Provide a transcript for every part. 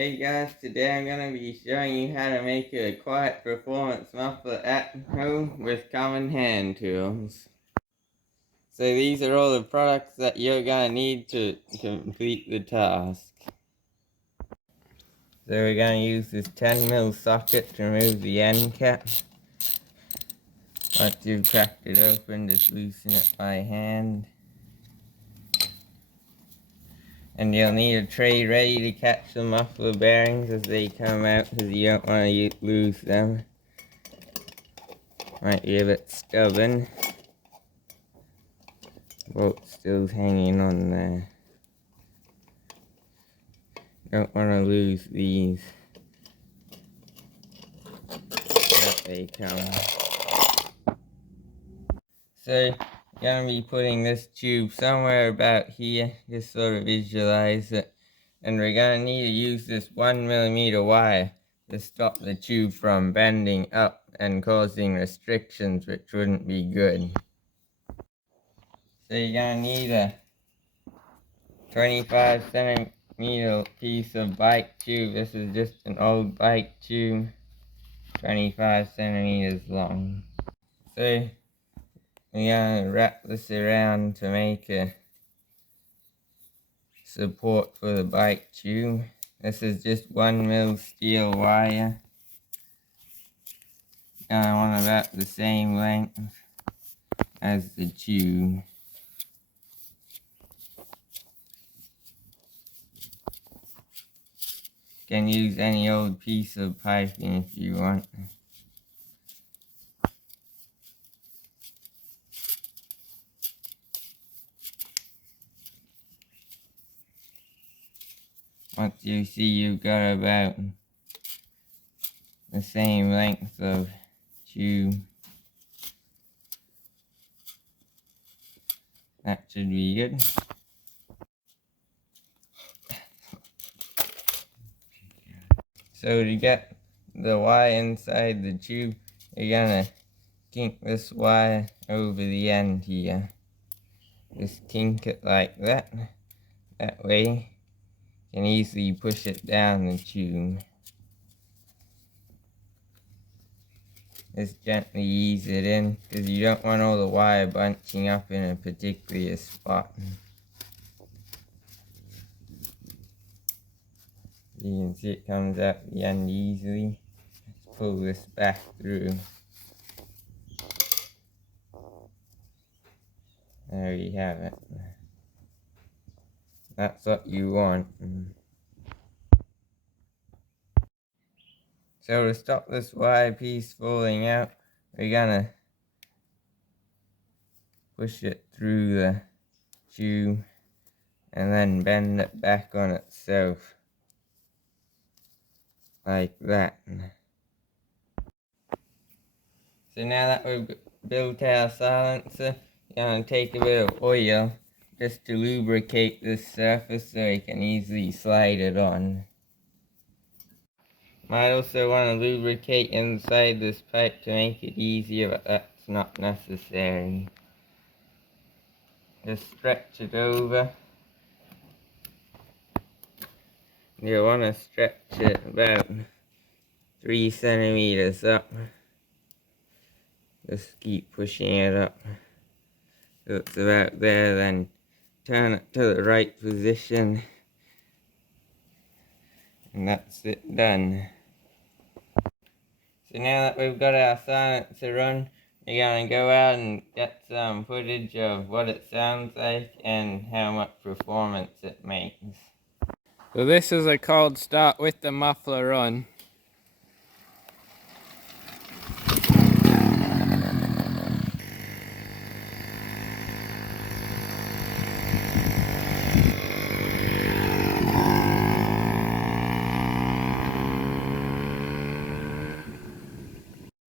Hey guys, today I'm going to be showing you how to make a quiet performance muffler at home with common hand tools. So these are all the products that you're going to need to complete the task. So we're going to use this 10mm socket to remove the end cap. Once you've cracked it open, just loosen it by hand. And you'll need a tray ready to catch the muffler bearings as they come out, because you don't want to lose them. Might be a bit stubborn. Bolt still hanging on there. Don't want to lose these. Out they come. So, you're going to be putting this tube somewhere about here. Just sort of visualize it. And we're going to need to use this 1mm wire to stop the tube from bending up and causing restrictions, which wouldn't be good. So you're going to need a 25cm piece of bike tube. This is just an old bike tube, 25cm long. So we're going to wrap this around to make a support for the bike tube. This is just 1mm steel wire. I want about the same length as the tube. You can use any old piece of piping if you want. Once you see you've got about the same length of tube, that should be good. So to get the wire inside the tube, you're gonna kink this wire over the end here. Just kink it like that. That way you can easily push it down the tube. Just gently ease it in, because you don't want all the wire bunching up in a particular spot. You can see it comes out the end easily. Let's pull this back through. There you have it. That's what you want. So to stop this wire piece falling out, we're gonna push it through the tube and then bend it back on itself. Like that. So now that we've built our silencer, you're going to take a bit of oil just to lubricate this surface so you can easily slide it on. Might also want to lubricate inside this pipe to make it easier, but that's not necessary. Just stretch it over. You'll want to stretch it about 3 centimeters up. Just keep pushing it up. So it's about there, then turn it to the right position. And that's it done. So now that we've got our silencer run, we're going to go out and get some footage of what it sounds like and how much performance it makes. So this is a cold start with the muffler on.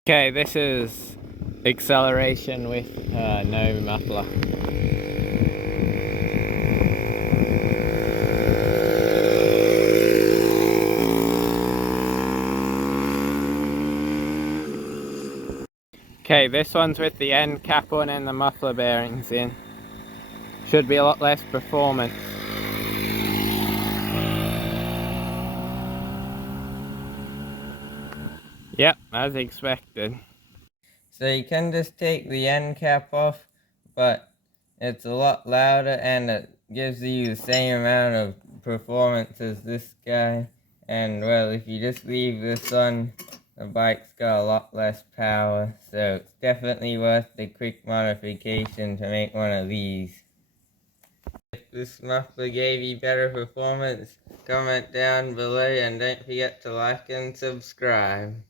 Okay, this is acceleration with no muffler. Okay, this one's with the end cap on and the muffler bearings in. Should be a lot less performance. Yep, as expected. So you can just take the end cap off, but it's a lot louder and it gives you the same amount of performance as this guy. And well, if you just leave this on, the bike's got a lot less power, so it's definitely worth the quick modification to make one of these. If this muffler gave you better performance, comment down below and don't forget to like and subscribe.